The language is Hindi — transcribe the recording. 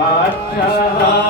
来来来